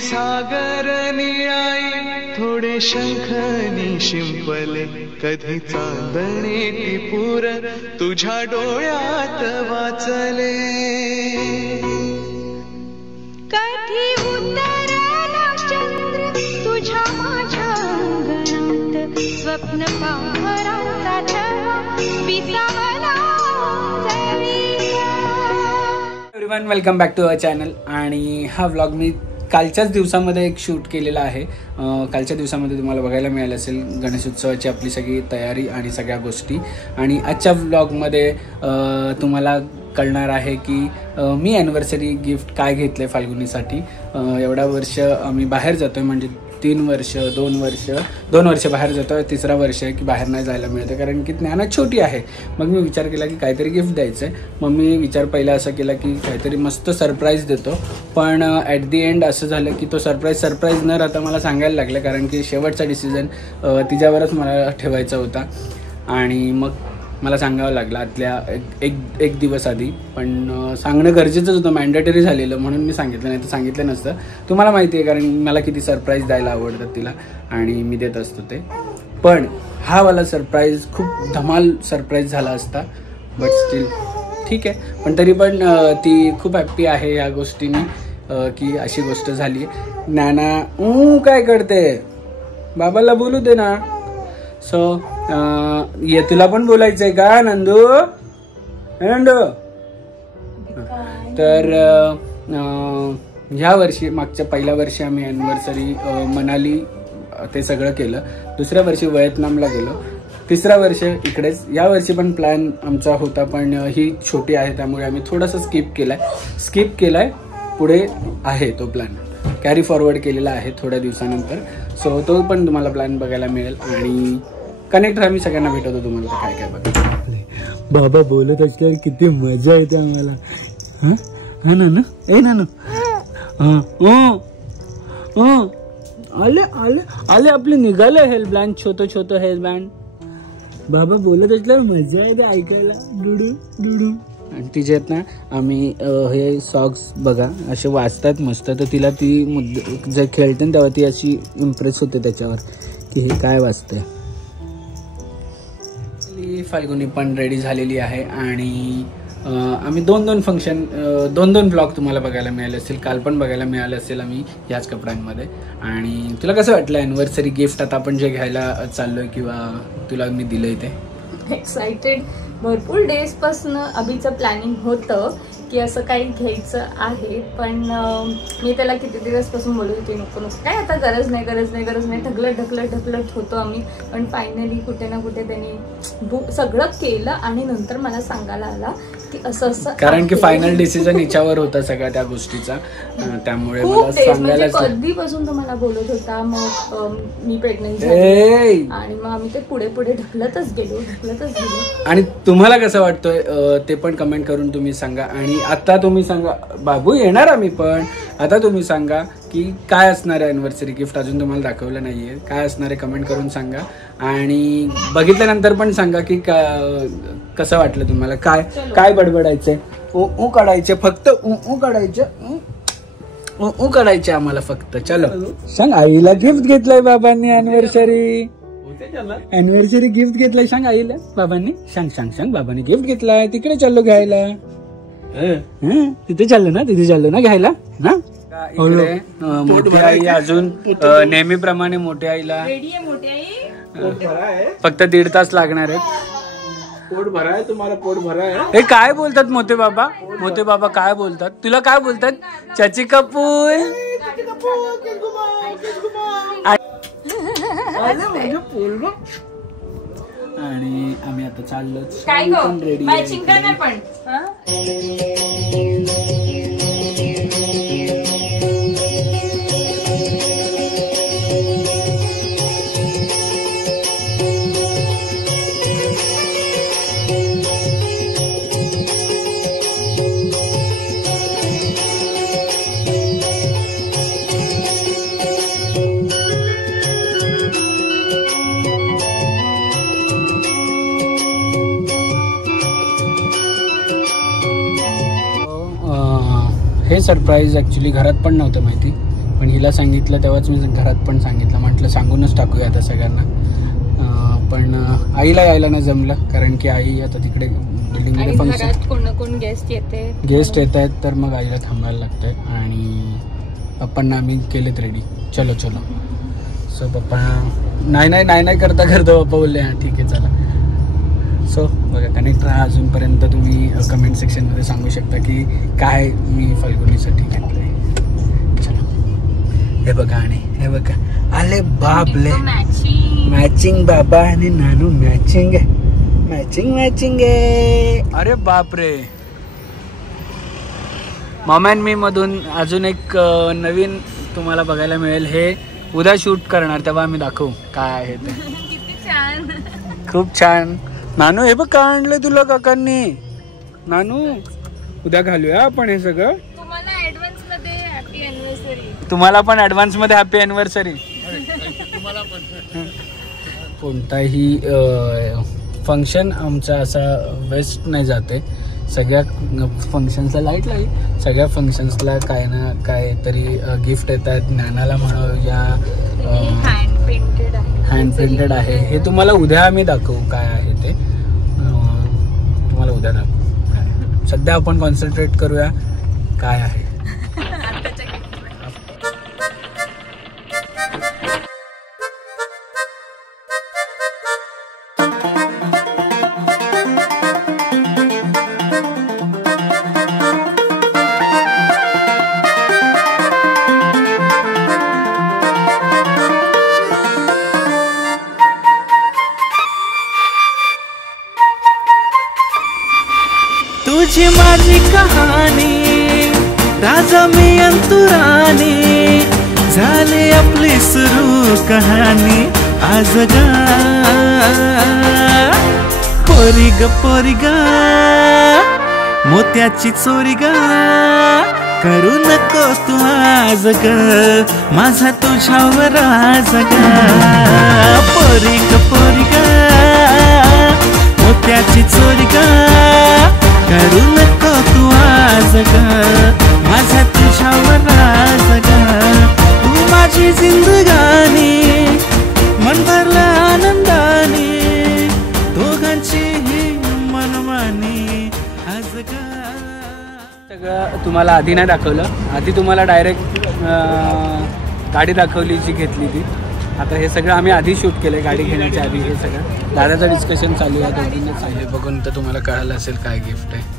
सागर निळाई थोडे शंखनी शिंपले कधी चांदणे टिपूर तुझ्या डोळ्यात वाचले कधी उतरला चंद्र तुझ्या माझ्या अंगणात स्वप्न पांघराचा छळा विसावला everyone welcome back to our channel. आणि हा व्लॉग मी कालच्याच दिवसामध्ये एक शूट केलेला आहे. कालच्या दिवसामध्ये तुम्हाला बघायला मिळालं असेल गणेशोत्सवाची आपली सगळी तयारी आणि सगळ्या गोष्टी. आणि आजच्या व्लॉगमध्ये तुम्हाला कळणार आहे की मी ॲनिव्हर्सरी गिफ्ट काय घेतलं आहे फाल्गुनीसाठी. एवढा वर्ष आम्ही बाहेर जातो आहे, म्हणजे 2 वर्ष बाहेर जातो आहे. 3रं वर्ष आहे की बाहेर नाही जायला मिळतं कारण की ज्ञाना छोटी आहे. मग मी विचार केला की काहीतरी गिफ्ट द्यायचं आहे. मग मी विचार पहिला असा केला की काहीतरी मस्त सरप्राईज देतो. पण ॲट दी एंड असं झालं की तो सरप्राईज न राहता मला सांगायला लागलं, कारण की शेवटचा डिसिजन तिच्यावरच मला ठेवायचा होता. आणि मग मला सांगावं लागलं आतल्या एक दिवस आधी. पण सांगणं गरजेचंच होतं, मॅन्डेटरी झालेलं, म्हणून मी सांगितलं, नाही तर सांगितलं नसतं. तुम्हाला माहिती आहे कारण मला किती सरप्राईज द्यायला आवडतात तिला आणि मी देत असतो ते. पण हा वाला सरप्राईज खूप धमाल सरप्राईज झाला असता, बट स्टील ठीक आहे. पण तरी पण ती खूप हॅप्पी आहे या गोष्टीने की अशी गोष्ट झाली. ज्ञाना काय करते, बाबाला बोलू दे ना. सो ये तुला पण बोलायचं आहे का नंदू? तर ह्या वर्षी मागच्या पहिल्या वर्षी आम्ही ॲनिव्हर्सरी मनाली ते सगळं केलं. 2ऱ्या वर्षी व्हिएतनामला गेलो. 3रं वर्ष इकडेच. या वर्षी पण प्लॅन आमचा होता, पण ही छोटी आहे त्यामुळे आम्ही थोडंसं स्किप केलाय. पुढे आहे तो प्लॅन, कॅरी फॉरवर्ड केलेला आहे थोड्या दिवसानंतर. सो तो पण तुम्हाला प्लॅन बघायला मिळेल. आणि कनेक्ट राहा, मी सगळ्यांना भेटवतो तुम्हाला काय काय बघा. बाबा बोलत असल्यावर किती मजा येते आम्हाला. हा ना ए ना आले आपले निघाले हेअर बँड, छोटं हेअर बँड. बाबा बोलत असल्यावर मजा येते ऐकायला. डुडू आणि तिचे आहेत ना आम्ही हे सॉक्स बघा असे वाजतात मस्त. तर तिला ती जर खेळते ना तेव्हा ती अशी इम्प्रेस होते त्याच्यावर की हे काय वाजतंय. फाल्गुनी पण रेडी झालेली आहे आणि आम्ही 2 फंक्शन 2 ब्लॉग तुम्हाला बघायला मिळाले असतील. काल पण बघायला मिळाले असेल आम्ही याच कपड्यांमध्ये. आणि तुला कसं वाटलं ॲनिव्हर्सरी गिफ्ट आता आपण जे घ्यायला चाललोय किंवा तुला मी दिलंय ते? एक्साइटेड. भरपूर डेज पासून अभिचं प्लॅनिंग होतं की असं काही घ्यायचं आहे. पण मी त्याला किती दिवसपासून बोलत होते नको काय आता गरज नाही ढकलत होतो आम्ही. पण फायनली कुठे ना कुठे त्यांनी सगळं केलं आणि नंतर मला सांगायला आला की असं कारण की फायनल डिसिजन हिच्यावर होता सगळ्या त्या गोष्टीचा. त्यामुळे मला सांगायला कधीपासून तो मला बोलत होता. मग मी प्रेग्नंट झाली आणि मग आम्ही ते पुढे ढकलतच गेलो. आणि तुम्हाला कसं वाटतंय ते पण कमेंट करून तुम्ही सांगा. आणि आता तुम्ही सांगा, बाबू येणार आम्ही पण. आता तुम्ही सांगा की काय असणार आहे ॲनिव्हर्सरी गिफ्ट. अजून तुम्हाला दाखवलं नाहीये काय असणार आहे, कमेंट करून सांगा. आणि बघितल्यानंतर पण सांगा की कसं वाटलं तुम्हाला. काय बडबडायचंय, ऊ काढायचे फक्त, ऊ काढायचे आम्हाला फक्त. चलो सांग आईला गिफ्ट घेतलंय बाबांनी ॲनिव्हर्सरी गिफ्ट घेतलंय. सांग आईला बाबांनी, सांग बाबांनी गिफ्ट घेतलाय. तिकडे चाललो घ्यायला. तिथे चाललो ना घ्यायला ना. मोठी आई अजून नेहमीप्रमाणे मोठ्या आईला फक्त 1.5 तास लागणार आहेत. पोट भराय तुम्हाला, पोट भराय. हे काय बोलतात मोठे बाबा काय बोलतात तुला? काय बोलतात? चाची कपूर. आणि आम्ही आता चाललो रेडी. हे सरप्राईज ॲक्च्युली घरात पण नव्हतं माहिती. पण हिला सांगितलं तेव्हाच मी घरात पण सांगितलं, म्हटलं सांगूनच टाकूया आता सगळ्यांना. पण आईला यायला नाही जमलं कारण की आई आता तिकडे बिल्डिंगमध्ये फंक्शन, कोण गेस्ट येत आहेत, तर मग आईला थांबायला लागतंय. आणि पप्पांना आम्ही केलेत रेडी, चलो. सो पप्पा नाही करता पप्पा बोलले हां ठीक आहे चला. सो बघा, कनेक्ट राहा अजूनपर्यंत. तुम्ही कमेंट सेक्शनमध्ये सांगू शकता की काय मी फाल्गुनीसाठी घेतलं आहे. चला, हे बघा आणि हे बघा, आले बापले मॅचिंग. बाबा आणि नानू मॅचिंग आहे. अरे बापरे, मॉम अँड मी मधून अजून एक नवीन तुम्हाला बघायला मिळेल. हे उद्या शूट करणार तेव्हा आम्ही दाखवू काय आहे ते. किती छान, खूप छान. नानू हे बघ का आणलंय तुला काकांनी. नानू उद्या घालूया आपण हे सगळं. तुम्हाला ऍडव्हान्स मध्ये हॅपी अॅनिव्हर्सरी. तुम्हाला पण ऍडव्हान्स मध्ये हॅपी अॅनिव्हर्सरी. कोणताही फंक्शन आमचा असा वेस्ट नाही जाते. सगळ्या फंक्शन्सला लाईट लागेल, सगळ्या फंक्शन्सला काय ना काय तरी गिफ्ट येत आहेत. ज्ञानाला म्हणा या हँड पेंटेड आहे. हे तुम्हाला उद्या आम्ही दाखवू काय आहे ते. तुम्हाला उद्या दाखवू काय. सध्या आपण कॉन्सन्ट्रेट करूया काय आहे. तुझी माझी कहाणी, राजा मी अंतुराणी, झाले आपली सुरू कहाणी आज गा. पोरी गा मोत्याची चोरी गा, करू नको तू आज ग माझा तुझ्यावर आज गा. पोरी गा मोत्याची चोरी गा, करू नको तू आज ग माझा तुझ्यावर आज ग. तू माझी जिंदगानी, मन भरलं आनंदाने, दोघांची ही मनमानी आज ग. सगळं तुम्हाला आधी नाही दाखवलं. आधी तुम्हाला डायरेक्ट गाडी दाखवली जी घेतली ती. आता हे सगळं आम्ही आधी शूट केलं, गाडी घेण्याच्या आधी. हे सगळं दादाचं डिस्कशन चालू आहे, दोघींना सांगितले. बघून तर तुम्हाला कळालं असेल काय गिफ्ट आहे.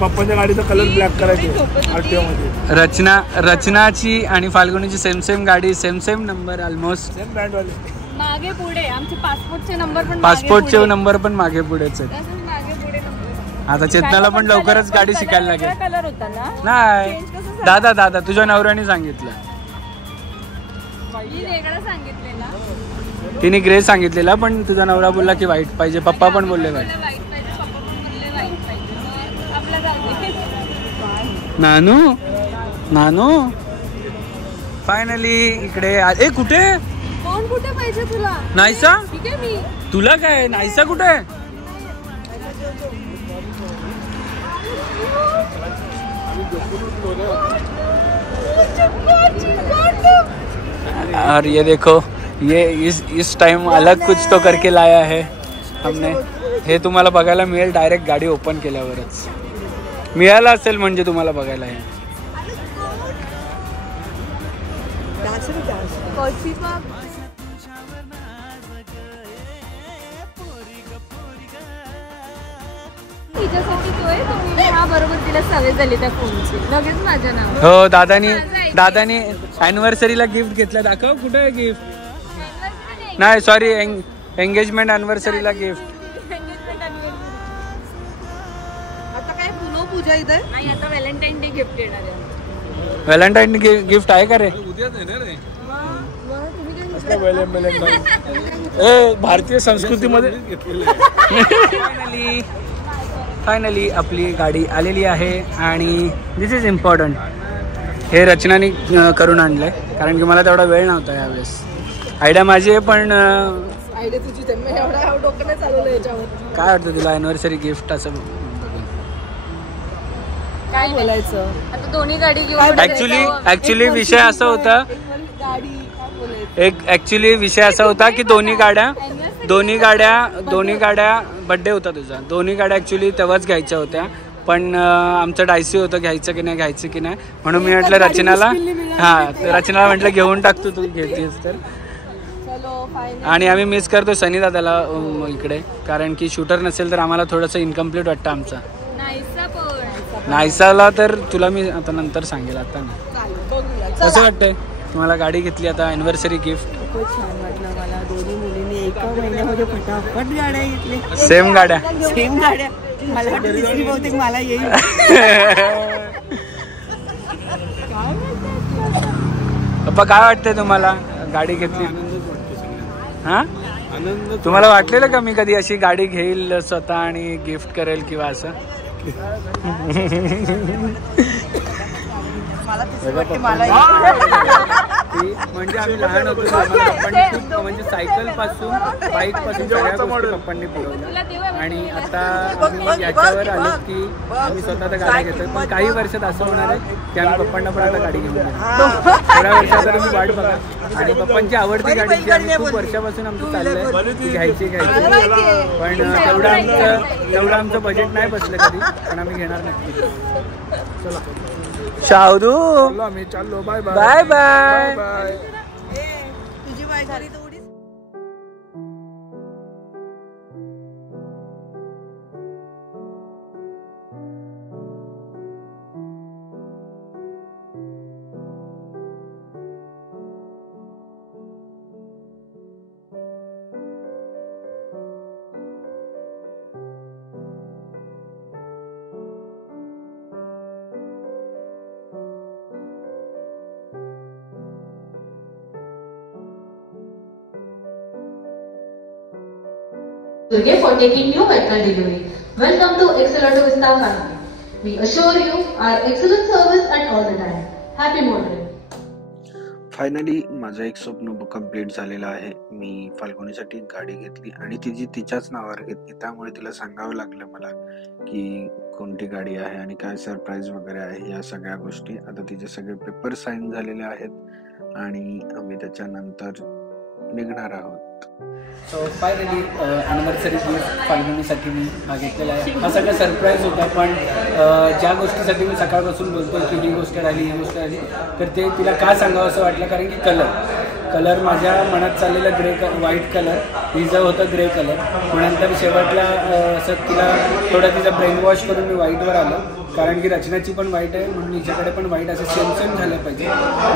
पप्पाच्या गाडीचा कलर ब्लॅक करायचे. रचनाची आणि फाल्गुनीची सेम गाडी, same number, almost same brand वाले. मागे पुढे आमचे पासपोर्टचे नंबर पण मागे पुढेच आहेत. आता चेतनाला पण लवकरच गाडी शिकायला लागेल. कलर होता ना. नाही दादा तुझ्या नवऱ्याने सांगितलं. तिने ग्रे सांगितलेला पण तुझा नवरा बोलला की व्हाईट पाहिजे. पप्पा पण बोलले व्हाईट. नानू फायनली इकडे. ए कुठे पाहिजे तुला? नाहीसा तुला काय नाहीसा कुठे? और ये देखो, ये इस टाइम अलग कुछ तो करके लाया है हमने. हे तुम्हाला बघायला मिळेल डायरेक्ट गाडी ओपन केल्यावरच. मिळालं असेल म्हणजे तुम्हाला बघायला हे. हो दादानी अॅनिव्हर्सरीला गिफ्ट घेतलं. दाखव कुठे आहे गिफ्ट. नाही सॉरी, एंगेजमेंट अॅनिव्हर्सरीला गिफ्ट. नाही आता व्हॅलेंटाईन डे गिफ्ट येणार आहे. व्हॅलेंटाईन गिफ्ट आहे का रे? भारतीय संस्कृतीमध्ये. फायनली आपली गाडी आलेली आहे आणि दिस इज इम्पॉर्टंट. हे रचनाने करून आणलंय कारण की मला तेवढा वेळ नव्हता यावेळेस. आयडिया माझी आहे पण आयडिया तुझी ते मी एवढा डोकं नाही चालवलं याच्यावर. काय वाटतं तुला अॅनिव्हर्सरी गिफ्ट असं बघून? काय बोलायचं आता दोन्ही गाडी घेऊन ऍक्च्युली विषय असा होता, गाडी काय बोलायचं. एक ऍक्च्युली विषय असा होता की दोन्ही गाड्या बर्थडे होता तुझा, दोन्ही गाड्या ऍक्च्युली तेव्हाच घ्यायच्या होत्या. पण आमचं डायसी होतं घ्यायचं की नाही म्हणून मी म्हटलं रचनाला म्हटलं घेऊन टाकतो तू घेतेस तर. आणि आम्ही मिस करतो सनी दादाला इकडे, कारण की शूटर नसेल तर आम्हाला थोडंसं इनकम्प्लीट वाटतं आमचं. नाईसाला तर तुला मी आता नंतर सांगेल, आता नाही. कसं वाटतंय तुम्हाला गाडी घेतली आता अॅनिव्हर्सरी गिफ्ट? खूप छान वाटलं मला. दोन्ही मुलींनी एका महिन्यामध्ये फटाफट गाड्या घेतल्या. सेम गाड्या मला वाटतं तिसरी बहुतेक मला येईल. पप्पा काय वाटतंय तुम्हाला गाडी घेतली? हा, तुम्हाला वाटलेलं का मी कधी अशी गाडी घेईल स्वतः आणि गिफ्ट करेल किंवा असं? म्हणजे आम्ही लहान होतो पप्पांनी म्हणजे सायकल पासून बाईक पासून सगळ्या गोष्टी पप्पांनी पुरवल्या. आणि आता आम्ही याच्यावर आलो की आम्ही स्वतः आता गाड्या घेतोय. पण काही वर्षात असं होणार आहे की आम्ही पप्पांना पण आता गाडी घेऊन येतो. थोड्या वर्षात तुम्ही वाट बघा. आणि पप्पांची आवडती गाडी जी आम्ही खूप वर्षापासून आमचं चाललंय ती घ्यायची. पण तेवढं आमचं बजेट नाही बसलं कधी, पण आम्ही घेणार नक्की. चला शाहदू, आम्ही चाललो. Bye bye bye bye. तुझी बायकरी तेवढी. Durge for taking new vehicle delivery. Welcome to Excel Auto Vista family. We assure you our excellent service at all the time. Happy motoring. Finally माझं एक स्वप्न कंप्लीट झालेलं आहे. मी फाल्गुनीसाठी गाडी घेतली आणि तिच्याच नावावर घेतली. त्यामुळे तिला सांगावं लागलं मला की कोणती गाडी आहे आणि काय सरप्राईज वगैरे आहे. या सगळ्या गोष्टी आता तिचे सगळे पेपर साईन झालेले आहेत आणि आम्ही त्याच्यानंतर निघणार आहोत. सो फायनली अॅनिव्हर्सरी गिफ्ट फाल्गुनीसाठी मी हा घेतलेला आहे. हा सगळा सरप्राईज होता. पण ज्या गोष्टीसाठी मी सकाळपासून बोलतो की ही गोष्ट राहिली तर ते तिला का सांगावं असं वाटलं, कारण की कलर माझ्या मनात चाललेला व्हाईट कलर, हिचं होतं ग्रे कलर. नंतर शेवटला असं तिला थोडं तिचा ब्रेन वॉश करून मी व्हाईटवर आलो, कारण की रचनाची पण व्हाईट आहे म्हणून हिच्याकडे पण व्हाईट असे सेम झालं पाहिजे.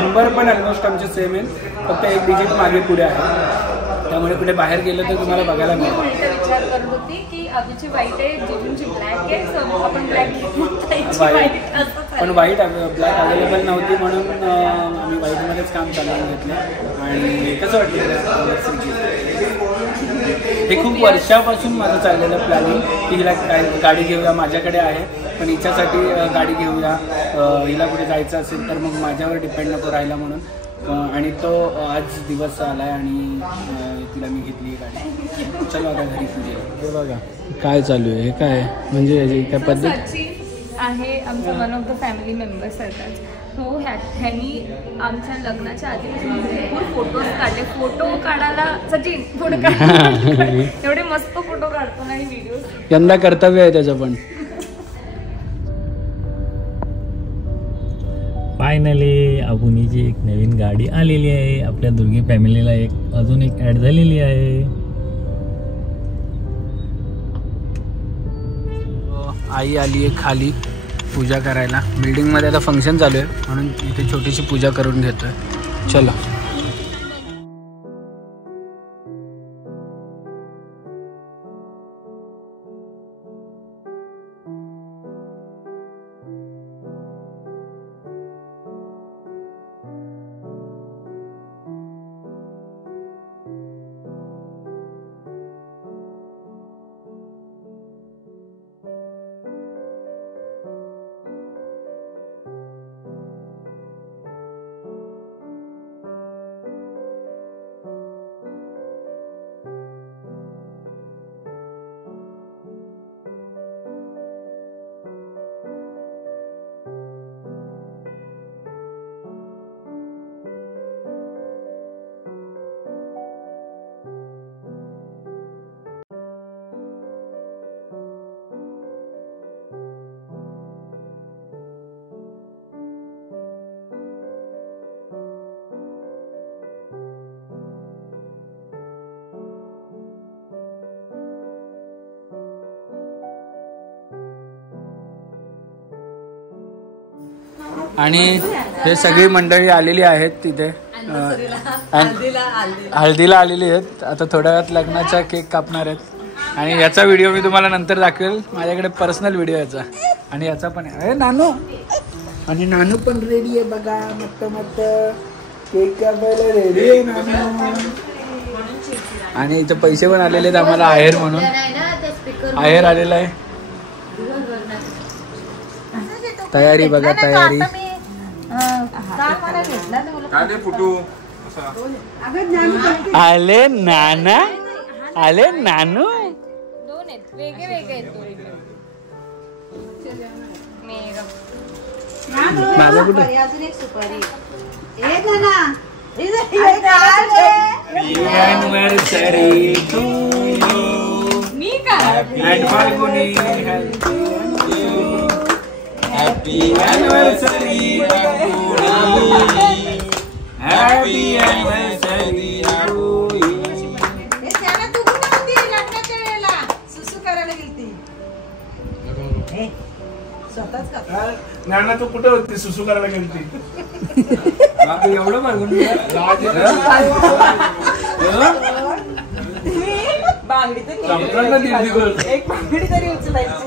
नंबर पण ऑलमोस्ट आमचे सेम आहेत, फक्त एक डिजिट मागे पुढे आहे. त्यामुळे कुठे बाहेर गेलं तर तुम्हाला बघायला मिळेल. विचार करत होती की आधीची व्हाईट आहे, जिजूंची ब्लॅक आहे, आपण ब्लॅक पण व्हाईट ब्लॅक अवेलेबल नव्हती म्हणून आम्ही व्हाईटमध्येच काम चालवून घेतलं. आणि कसं वाटलं? हे खूप वर्षापासून माझं चाललेलं प्लॅनिंग की हिला गाडी घेऊया, माझ्याकडे आहे पण हिच्यासाठी गाडी घेऊया. हिला कुठे जायचं असेल तर मग माझ्यावर डिपेंड नको राहिला म्हणून. आणि तो आज दिवस आलाय आणि तिला मी घेतली गाडी. चलो आता घरी फिरूया. हे बघा काय चालू आहे. हे काय म्हणजे काय पद्धत आहे. आमचा one of the family members आहेत. तो ह्यांनी आमच्या लग्नाच्या आधीपासून भरपूर फोटोज काढले. फोटो काढायला सचिन फोटो काढ एवढे मस्त फोटो काढतो ना व्हिडिओ. यंदा कर्तव्य आहे त्याचं पण. फायनली अपुनीची एक नवीन गाडी आलेली आहे. आपल्या दुर्गी फॅमिलीला अजून एक ॲड झालेली आहे. आई आली आहे खाली पूजा करायला. बिल्डिंगमध्ये आता फंक्शन चालू आहे म्हणून इथे छोटीशी पूजा करून घेतोय. चला. आणि हे सगळी मंडळी आलेली आहेत तिथे हळदीला आलेली आहेत. आता थोड्या वेळात लग्नाचा केक कापणार आहेत आणि याचा व्हिडिओ मी तुम्हाला नंतर दाखवेल. माझ्याकडे पर्सनल व्हिडिओ याचा आणि याचा पण आहे. नानू आणि नानू पण रेडी आहे बघा. मस्त मस्त केक कापायला रेडी आहे नानू. आणि इथं पैसे पण आलेले आहेत आम्हाला आहेर म्हणून. आहेर आलेला आहे. तयारी बघा तयारी. आले नाना आले नानू. दोन आहेत वेगळे वेगळे आहेत. माझा कुठे मी का Happy anniversary, Happy anniversary, नाना तू कुठे होती सुसू करायला गेलती? एवढं मागून एक बांगडी तरी उचलायची.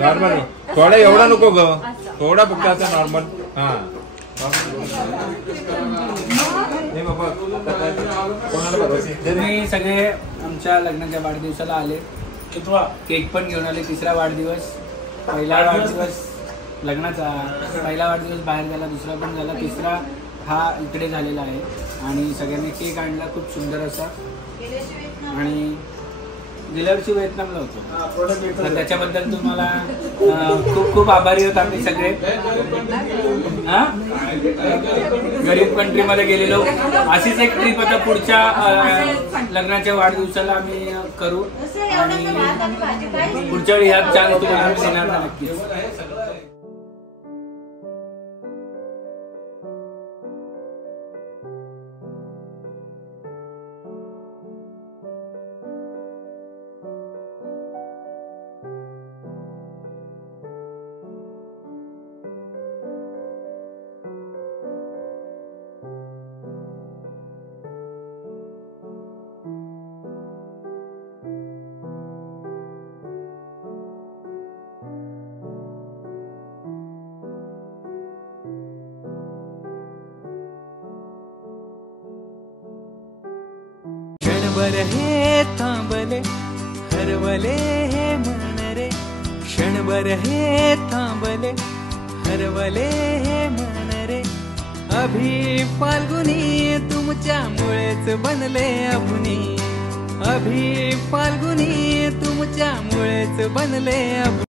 नॉर्मल थोडा एवढा नको ग. थोडा फक्त आता नॉर्मल. हा तुम्ही सगळे आमच्या लग्नाच्या वाढदिवसाला आले. केक पण घेऊन आले. तिसरा वाढदिवस. पहिला वाढदिवस लग्नाचा पहिला वाढदिवस बाहेर झाला. दुसरा पण झाला. तिसरा हा इकडे झालेला आहे. आणि सगळ्यांनी केक आणला खूप सुंदर असा. आणि गेल्या वर्षी व्हिएतनामला होतो तर त्याच्याबद्दल तुम्हाला खूप खूप आभारी आहोत आम्ही सगळे. गरीब कंट्रीमध्ये गेलेलो. अशीच एक ट्रिप आता पुढच्या लग्नाच्या वाढदिवसाला आम्ही करू आणि पुढच्या वेळी ह्यात चान्स तुम्हाला देणार नक्कीच. क्षणभर हे थांबले हरवले हे मन रे. क्षणभर हे थांबले हरवले हे मन रे. अभि फाल्गुनी तुमच्यामुळेच बनले अपुनी. अभि फाल्गुनी तुमच्यामुळेच बनले अपुनी.